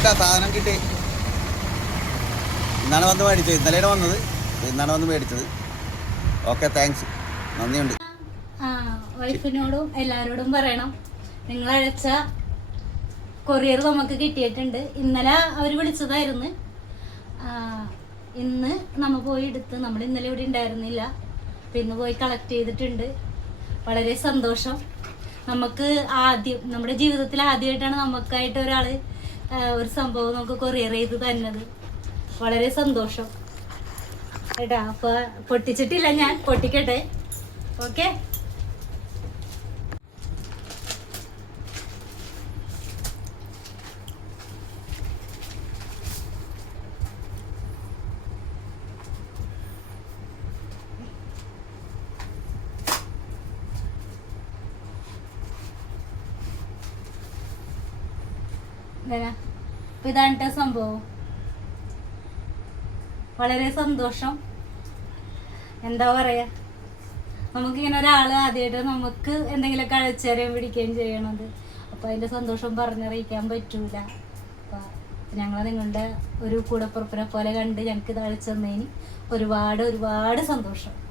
കിട്ടിയേട്ടാ സാധനം കിട്ടി. ഇന്നാണ് വന്ന് മേടിച്ചത്. ഇന്നലെയാണ് വന്നത്. ഇന്നാണ് വന്ന് മേടിച്ചത്. ഓക്കെ താങ്ക്സ് നന്ദിയുണ്ട്. വൈഫിനോടും എല്ലാരോടും പറയണം. നിങ്ങൾ അയച്ച കൊറിയർ നമുക്ക് കിട്ടിയിട്ടുണ്ട്. ഇന്നലെ അവർ വിളിച്ചതായിരുന്നു. ഇന്ന് നമ്മ പോയി എടുത്ത്. നമ്മൾ ഇന്നലെ ഇവിടെ ഉണ്ടായിരുന്നില്ല. പിന്നെ പോയി കളക്ട് ചെയ്തിട്ടുണ്ട്. വളരെ സന്തോഷം. നമുക്ക് ആദ്യം നമ്മുടെ ജീവിതത്തിൽ ആദ്യമായിട്ടാണ് നമുക്കായിട്ട് ഒരാൾ ഒരു സംഭവം നമുക്ക് കൊറിയർ ചെയ്ത് തന്നത്. വളരെ സന്തോഷം. ഏട്ടാ അപ്പൊ പൊട്ടിച്ചിട്ടില്ല ഞാൻ. പൊട്ടിക്കട്ടെ. ഓക്കെ? അപ്പൊ ഇതാണ് സംഭവം. വളരെ സന്തോഷം. എന്താ പറയാ? നമുക്കിങ്ങനെ ഒരാൾ ആദ്യമായിട്ട് നമുക്ക് എന്തെങ്കിലുമൊക്കെ അഴച്ചേരയും പിടിക്കുകയും ചെയ്യണത്. അപ്പൊ അതിന്റെ സന്തോഷം പറഞ്ഞറിയിക്കാൻ പറ്റൂല. അപ്പൊ ഞങ്ങൾ നിങ്ങളുടെ ഒരു കൂടപ്പുറപ്പിനെ പോലെ കണ്ട് ഞങ്ങൾക്ക് ഇത് അഴിച്ചു തന്നതിന് ഒരുപാട് ഒരുപാട് സന്തോഷം.